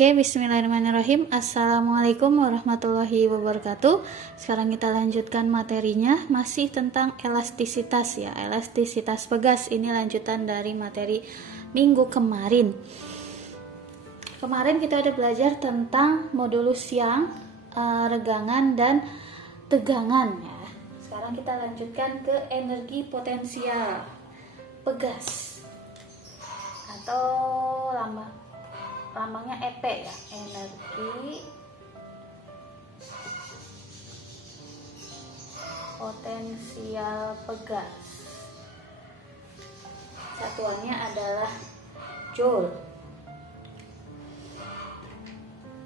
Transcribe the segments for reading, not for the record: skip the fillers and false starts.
Oke, bismillahirrahmanirrahim. Assalamualaikum warahmatullahi wabarakatuh. Sekarang kita lanjutkan materinya, masih tentang elastisitas ya, elastisitas pegas. Ini lanjutan dari materi minggu kemarin. Kemarin kita udah belajar tentang modulus yang regangan dan tegangan ya. Sekarang kita lanjutkan ke energi potensial pegas atau lambangnya EP ya, energi potensial pegas. Satuannya adalah joule.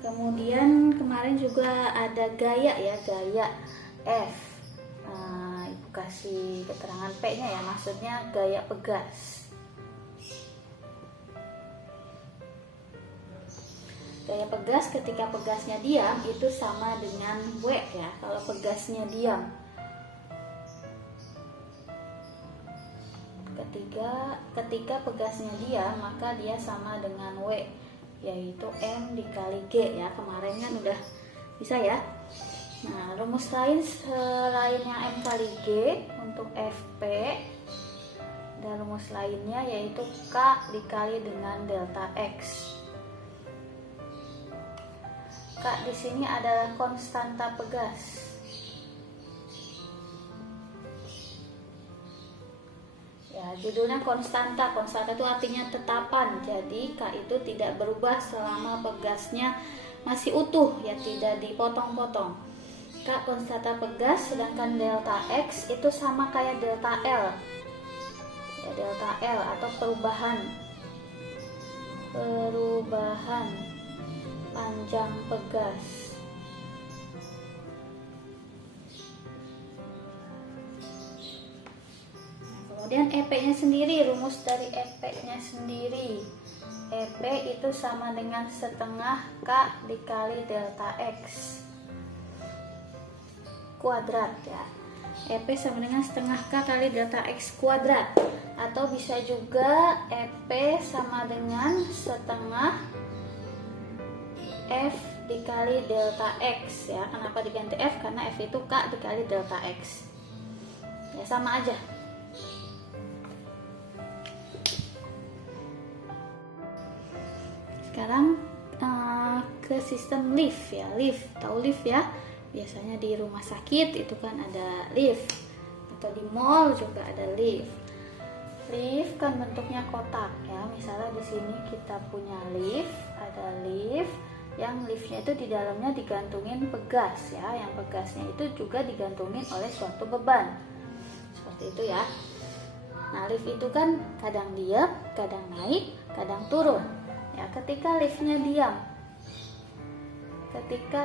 Kemudian kemarin juga ada gaya ya, gaya F. Ibu kasih keterangan P-nya ya, maksudnya gaya pegas. Gaya pegas ketika pegasnya diam itu sama dengan W ya, kalau pegasnya diam. Ketika pegasnya diam maka dia sama dengan W, yaitu M dikali G ya. Kemarin kan udah bisa ya. Nah, rumus lain selain yang M kali G untuk Fp, dan rumus lainnya yaitu K dikali dengan delta X. K di sini adalah konstanta pegas. Ya, judulnya konstanta. Konstanta itu artinya tetapan. Jadi K itu tidak berubah selama pegasnya masih utuh ya, tidak dipotong-potong. K konstanta pegas, sedangkan delta X itu sama kayak delta L. Ya, delta L atau perubahan panjang pegas. Kemudian EP-nya sendiri, rumus dari EP-nya sendiri. EP itu sama dengan setengah K dikali delta X kuadrat ya. EP sama dengan setengah K kali delta X kuadrat, atau bisa juga EP sama dengan setengah F dikali delta X ya. Kenapa diganti F? Karena F itu K dikali delta X ya, sama aja. Sekarang ke sistem lift ya. Lift, tahu lift ya? Biasanya di rumah sakit itu kan ada lift, atau di mall juga ada lift. Lift kan bentuknya kotak ya. Misalnya di sini kita punya lift, ada lift yang liftnya itu di dalamnya digantungin pegas ya, yang pegasnya itu juga digantungin oleh suatu beban, seperti itu ya. Nah, lift itu kan kadang diam, kadang naik, kadang turun ya. Ketika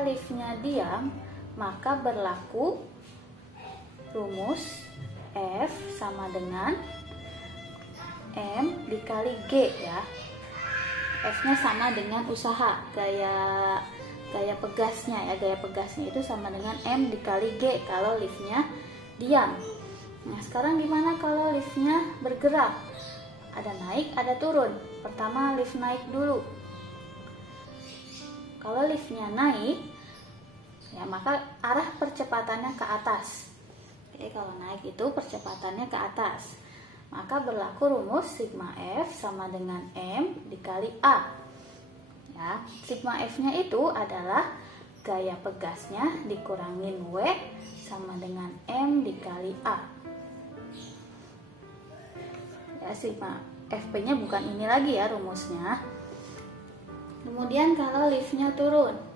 liftnya diam maka berlaku rumus F sama dengan M dikali G ya. F-nya sama dengan usaha, gaya pegasnya ya. Gaya pegasnya itu sama dengan M dikali G kalau liftnya diam. Nah, sekarang gimana kalau liftnya bergerak? Ada naik, ada turun. Pertama lift naik dulu. Kalau liftnya naik ya, maka arah percepatannya ke atas. Oke, kalau naik itu percepatannya ke atas. Maka berlaku rumus sigma F sama dengan M dikali A ya. Sigma F nya itu adalah gaya pegasnya dikurangin W sama dengan M dikali A ya. Sigma Fp nya bukan ini lagi ya rumusnya. Kemudian kalau liftnya turun,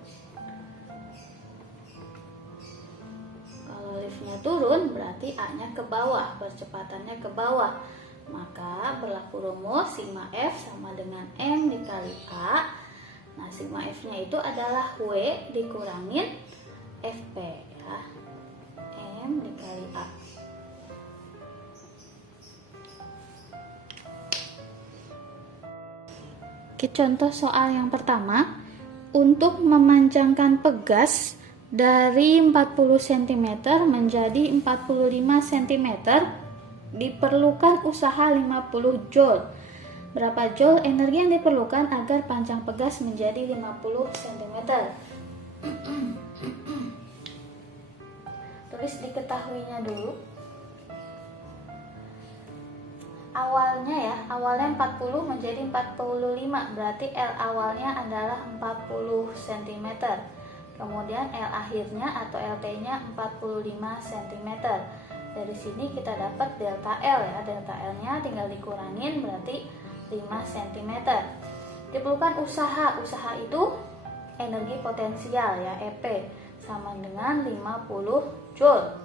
berarti A nya ke bawah, percepatannya ke bawah, maka berlaku rumus sigma F sama dengan M dikali A. Nah, sigma F nya itu adalah W dikurangin Fp ya, M dikali A. Oke, contoh soal yang pertama. Untuk memanjangkan pegas dari 40 cm menjadi 45 cm diperlukan usaha 50 joule. Berapa joule energi yang diperlukan agar panjang pegas menjadi 50 cm? Tulis diketahuinya dulu. Awalnya 40 menjadi 45, berarti L awalnya adalah 40 cm. Kemudian L akhirnya atau LT-nya 45 cm. Dari sini kita dapat delta L ya. Delta L-nya tinggal dikurangin, berarti 5 cm. Diperlukan usaha. Usaha itu energi potensial ya, EP, sama dengan 50 joule.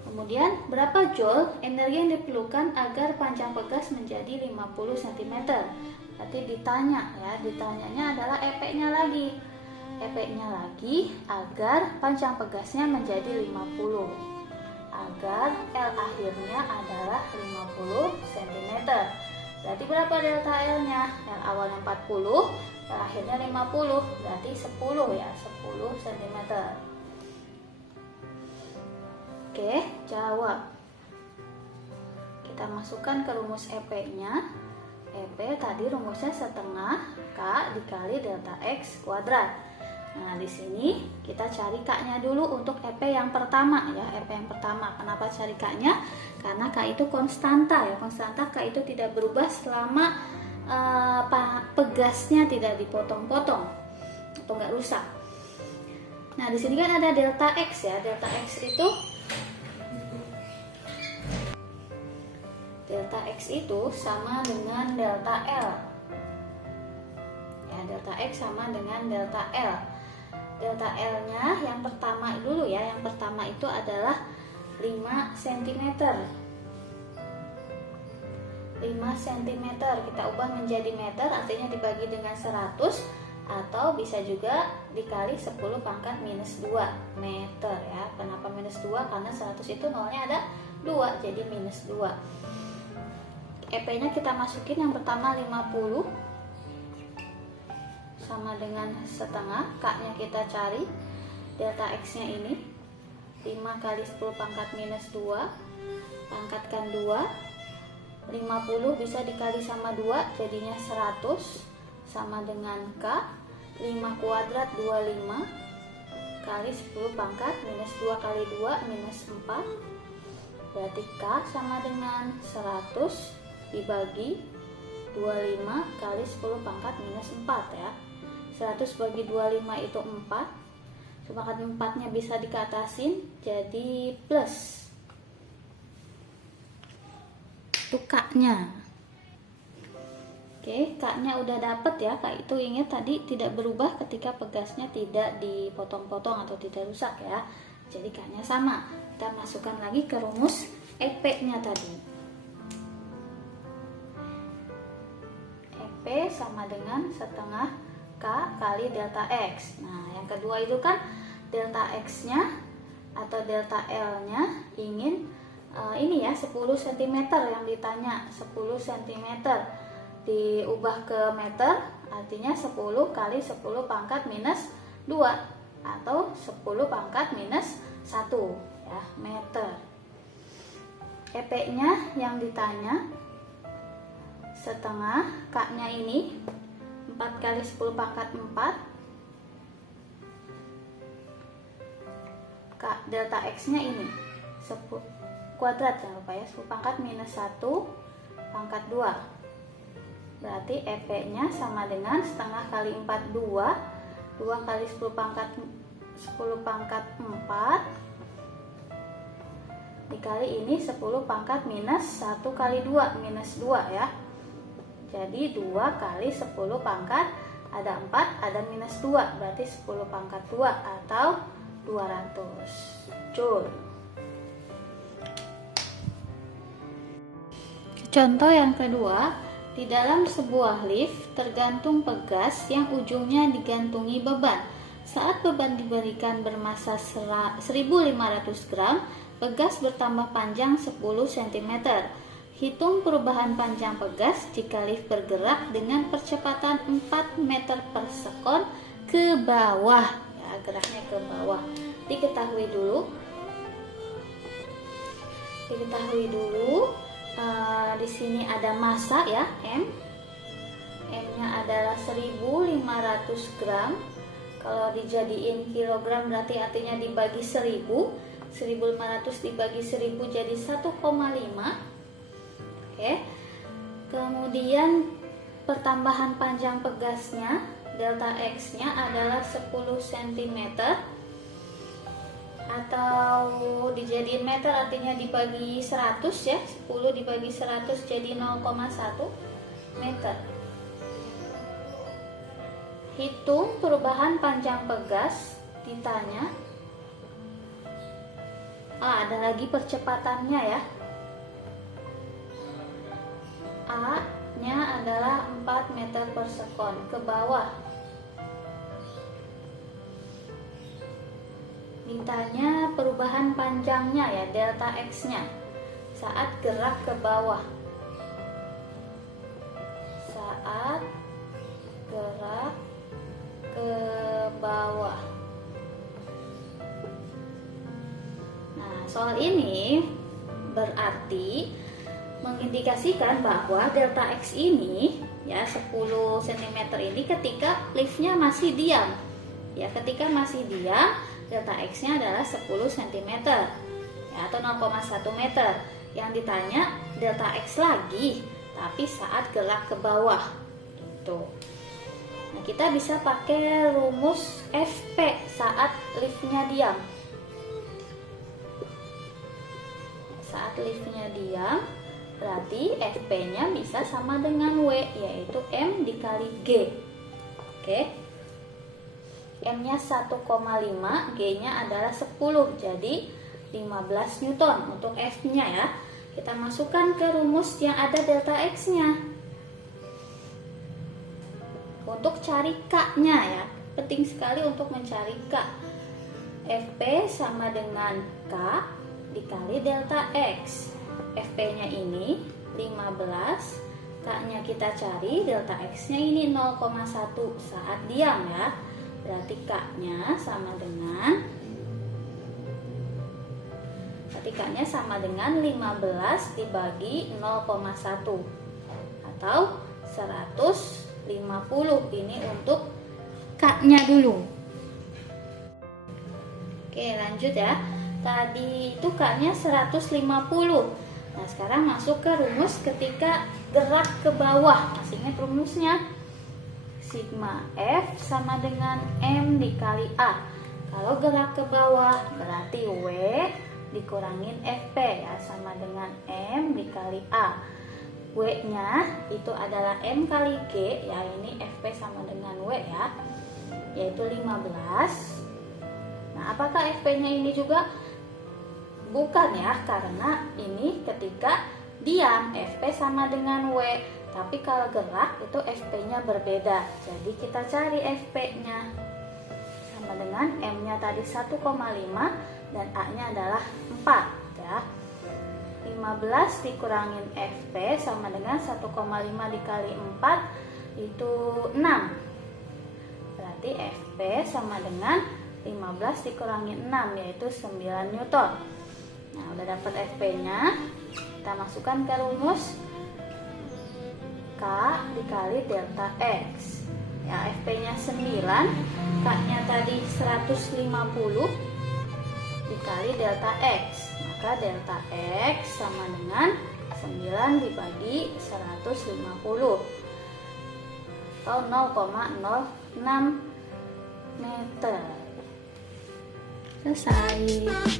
Kemudian berapa joule energi yang diperlukan agar panjang pegas menjadi 50 cm? Berarti ditanya ya, ditanyanya adalah EP-nya lagi. EP-nya lagi agar panjang pegasnya menjadi 50. Agar L akhirnya adalah 50 cm. Berarti berapa delta L-nya? L awalnya 40, L akhirnya 50, berarti 10 ya, 10 cm. Oke, jawab. Kita masukkan ke rumus EP-nya. EP tadi rumusnya setengah K dikali delta X kuadrat. Nah, di sini kita cari K-nya dulu untuk EP yang pertama ya, EP yang pertama. Kenapa cari K-nya? Karena K itu konstanta ya. Konstanta K itu tidak berubah selama pegasnya tidak dipotong-potong atau nggak rusak. Nah, di sini kan ada delta X ya. Delta X itu sama dengan delta L. Ya, delta X sama dengan delta L. Delta L-nya yang pertama dulu ya. Yang pertama itu adalah 5 cm. 5 cm kita ubah menjadi meter, artinya dibagi dengan 100 atau bisa juga dikali 10 pangkat minus 2 meter ya. Kenapa minus 2? Karena 100 itu nolnya ada 2, jadi minus 2. EP-nya kita masukin, yang pertama 50 sama dengan setengah. K-nya kita cari, delta X-nya ini 5 kali 10 pangkat minus 2, pangkatkan 2, 50 bisa dikali sama 2, jadinya 100 sama dengan K. 5 kuadrat 25 kali 10 pangkat minus 2 kali 2 minus 4, berarti K sama dengan 100 dibagi 25 kali 10 pangkat minus 4 ya. 100 bagi 25 itu 4. Pangkat 4 nya bisa dikatasin jadi plus. Itu K-nya. Oke, K-nya udah dapet ya. K itu ingat tadi tidak berubah ketika pegasnya tidak dipotong-potong atau tidak rusak ya. Jadi K-nya sama. Kita masukkan lagi ke rumus EP-nya tadi. EP sama dengan setengah K kali delta X. Nah, yang kedua itu kan delta X-nya atau delta L-nya ingin ini ya 10 cm yang ditanya. 10 cm diubah ke meter, artinya 10 kali 10 pangkat minus 2 atau 10 pangkat minus 1 ya, meter. EP-nya yang ditanya setengah, K-nya ini 4 kali 10 pangkat 4, K delta X-nya ini 10 kuadrat, jangan lupa ya, 10 pangkat minus 1 pangkat 2. Berarti EP-nya sama dengan setengah kali 4 2, 2 kali 10 pangkat 4 dikali ini 10 pangkat minus 1 kali 2 minus 2 ya. Jadi 2 kali 10 pangkat ada 4, ada minus 2, berarti 10 pangkat 2 atau 200 joule. Contoh yang kedua, di dalam sebuah lift tergantung pegas yang ujungnya digantungi beban. Saat beban diberikan bermassa 1500 gram, pegas bertambah panjang 10 cm. Hitung perubahan panjang pegas jika lift bergerak dengan percepatan 4 meter per sekon ke bawah. Ya, geraknya ke bawah. Diketahui dulu Di sini ada massa ya, M. M-nya adalah 1500 gram. Kalau dijadiin kilogram berarti artinya dibagi 1000. 1500 dibagi 1000 jadi 1,5. Oke. Kemudian pertambahan panjang pegasnya, delta X-nya adalah 10 cm. Atau dijadiin meter artinya dibagi 100 ya. 10 dibagi 100 jadi 0,1 meter. Hitung perubahan panjang pegas, ditanya. Ada lagi percepatannya ya. A-nya adalah 4 meter per sekon ke bawah. Ditanya perubahan panjangnya ya, delta X-nya saat gerak ke bawah. Saat gerak ke bawah. Nah, soal ini berarti mengindikasikan bahwa delta X ini ya 10 cm ini ketika liftnya masih diam. Ya, ketika masih diam, delta X-nya adalah 10 cm ya, atau 0,1 meter. Yang ditanya delta X lagi, tapi saat gerak ke bawah. Itu. Nah, kita bisa pakai rumus FP saat liftnya diam. Saat liftnya diam, berarti FP-nya bisa sama dengan W, yaitu M dikali G. Oke. M-nya 1,5, G-nya adalah 10, jadi 15 Newton untuk F-nya ya. Kita masukkan ke rumus yang ada delta X-nya. Untuk cari K-nya ya, penting sekali untuk mencari K. FP sama dengan K dikali delta X. FP-nya ini 15, K-nya kita cari, delta X-nya ini 0,1 saat diam ya. Berarti K-nya sama dengan 15 dibagi 0,1 atau 150. Ini untuk K-nya dulu. Oke, lanjut ya. Tadi itu K-nya 150. Nah, sekarang masuk ke rumus ketika gerak ke bawah. Masih ingat rumusnya? Sigma F sama dengan M dikali A. Kalau gerak ke bawah berarti W dikurangin FP ya, sama dengan M dikali A. W-nya itu adalah M kali G ya, ini FP sama dengan W ya, yaitu 15. Nah, apakah FP-nya ini juga? Bukan ya, karena ini ketika diam FP sama dengan W. Tapi kalau gerak itu FP-nya berbeda. Jadi kita cari FP-nya. Sama dengan M-nya tadi 1,5 dan A-nya adalah 4 ya. 15 dikurangin FP sama dengan 1,5 dikali 4 itu 6. Berarti FP sama dengan 15 dikurangi 6 yaitu 9 Newton. Nah, udah dapat FP-nya. Kita masukkan ke rumus K dikali delta X. Ya, FP-nya 9, K-nya tadi 150 dikali delta X. Maka delta X sama dengan 9 dibagi 150 atau 0,06 meter. Selesai.